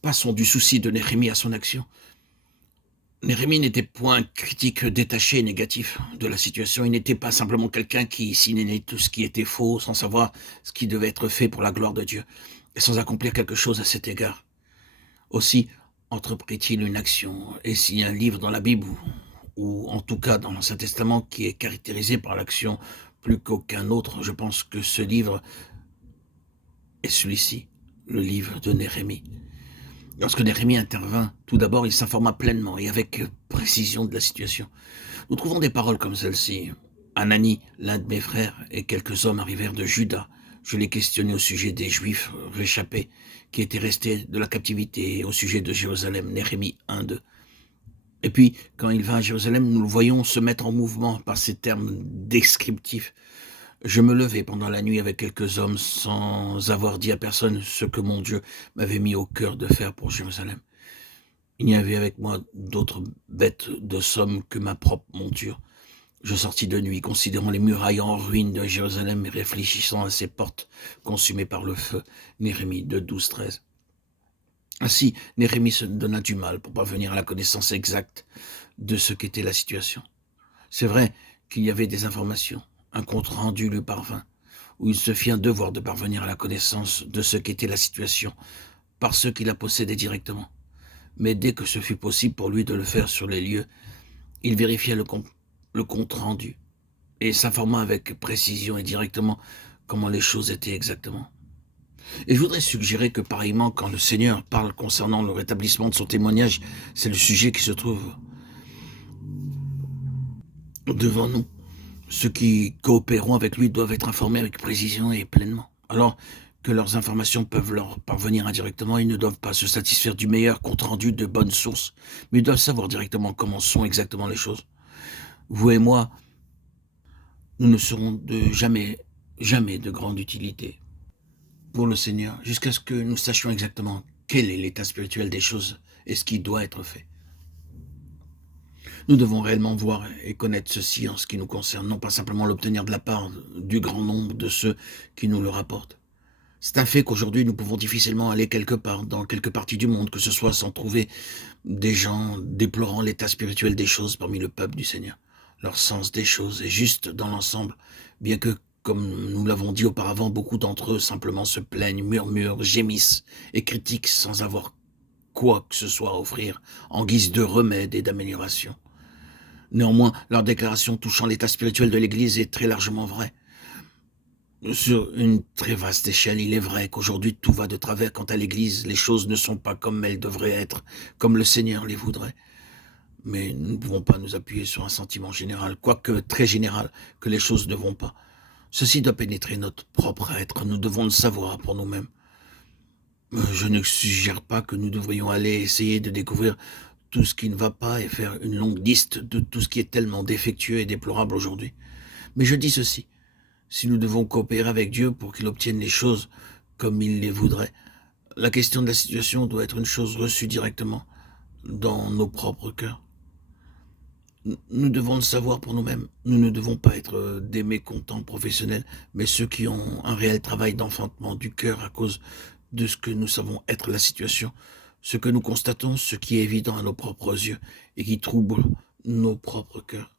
Passons du souci de Néhémie à son action. Néhémie n'était point critique, détaché et négatif de la situation. Il n'était pas simplement quelqu'un qui signalait tout ce qui était faux, sans savoir ce qui devait être fait pour la gloire de Dieu, et sans accomplir quelque chose à cet égard. Aussi entreprit-il une action, et s'il y a un livre dans la Bible, ou en tout cas dans l'Ancien Testament, qui est caractérisé par l'action plus qu'aucun autre, je pense que ce livre est celui-ci, le livre de Néhémie. Lorsque Néhémie intervint, tout d'abord, il s'informa pleinement et avec précision de la situation. Nous trouvons des paroles comme celle-ci. Anani, l'un de mes frères, et quelques hommes arrivèrent de Juda. Je les questionnai au sujet des Juifs réchappés qui étaient restés de la captivité et au sujet de Jérusalem. Néhémie 1-2. Et puis, quand il vint à Jérusalem, nous le voyons se mettre en mouvement par ces termes descriptifs. Je me levai pendant la nuit avec quelques hommes sans avoir dit à personne ce que mon Dieu m'avait mis au cœur de faire pour Jérusalem. Il n'y avait avec moi d'autres bêtes de somme que ma propre monture. Je sortis de nuit, considérant les murailles en ruine de Jérusalem et réfléchissant à ses portes consumées par le feu. Néhémie 2:12-13. Ainsi, Néhémie se donna du mal pour parvenir à la connaissance exacte de ce qu'était la situation. C'est vrai qu'il y avait des informations. Un compte-rendu lui parvint, où il se fit un devoir de parvenir à la connaissance de ce qu'était la situation par ceux qui la possédaient directement. Mais dès que ce fut possible pour lui de le faire sur les lieux, il vérifia le compte-rendu et s'informa avec précision et directement comment les choses étaient exactement. Et je voudrais suggérer que pareillement, quand le Seigneur parle concernant le rétablissement de son témoignage, c'est le sujet qui se trouve devant nous. Ceux qui coopéreront avec lui doivent être informés avec précision et pleinement. Alors que leurs informations peuvent leur parvenir indirectement, ils ne doivent pas se satisfaire du meilleur compte-rendu de bonnes sources, mais ils doivent savoir directement comment sont exactement les choses. Vous et moi, nous ne serons jamais de grande utilité pour le Seigneur, jusqu'à ce que nous sachions exactement quel est l'état spirituel des choses et ce qui doit être fait. Nous devons réellement voir et connaître ceci en ce qui nous concerne, non pas simplement l'obtenir de la part du grand nombre de ceux qui nous le rapportent. C'est un fait qu'aujourd'hui nous pouvons difficilement aller quelque part, dans quelque partie du monde, que ce soit sans trouver des gens déplorant l'état spirituel des choses parmi le peuple du Seigneur. Leur sens des choses est juste dans l'ensemble, bien que, comme nous l'avons dit auparavant, beaucoup d'entre eux simplement se plaignent, murmurent, gémissent et critiquent sans avoir quoi que ce soit à offrir en guise de remède et d'amélioration. Néanmoins, leur déclaration touchant l'état spirituel de l'Église est très largement vraie. Sur une très vaste échelle, il est vrai qu'aujourd'hui tout va de travers quant à l'Église. Les choses ne sont pas comme elles devraient être, comme le Seigneur les voudrait. Mais nous ne pouvons pas nous appuyer sur un sentiment général, quoique très général, que les choses ne vont pas. Ceci doit pénétrer notre propre être. Nous devons le savoir pour nous-mêmes. Je ne suggère pas que nous devrions aller essayer de découvrir tout ce qui ne va pas et faire une longue liste de tout ce qui est tellement défectueux et déplorable aujourd'hui. Mais je dis ceci. Si nous devons coopérer avec Dieu pour qu'il obtienne les choses comme il les voudrait, la question de la situation doit être une chose reçue directement dans nos propres cœurs. Nous devons le savoir pour nous-mêmes. Nous ne devons pas être des mécontents professionnels, mais ceux qui ont un réel travail d'enfantement du cœur à cause de ce que nous savons être la situation, ce que nous constatons, ce qui est évident à nos propres yeux et qui trouble nos propres cœurs.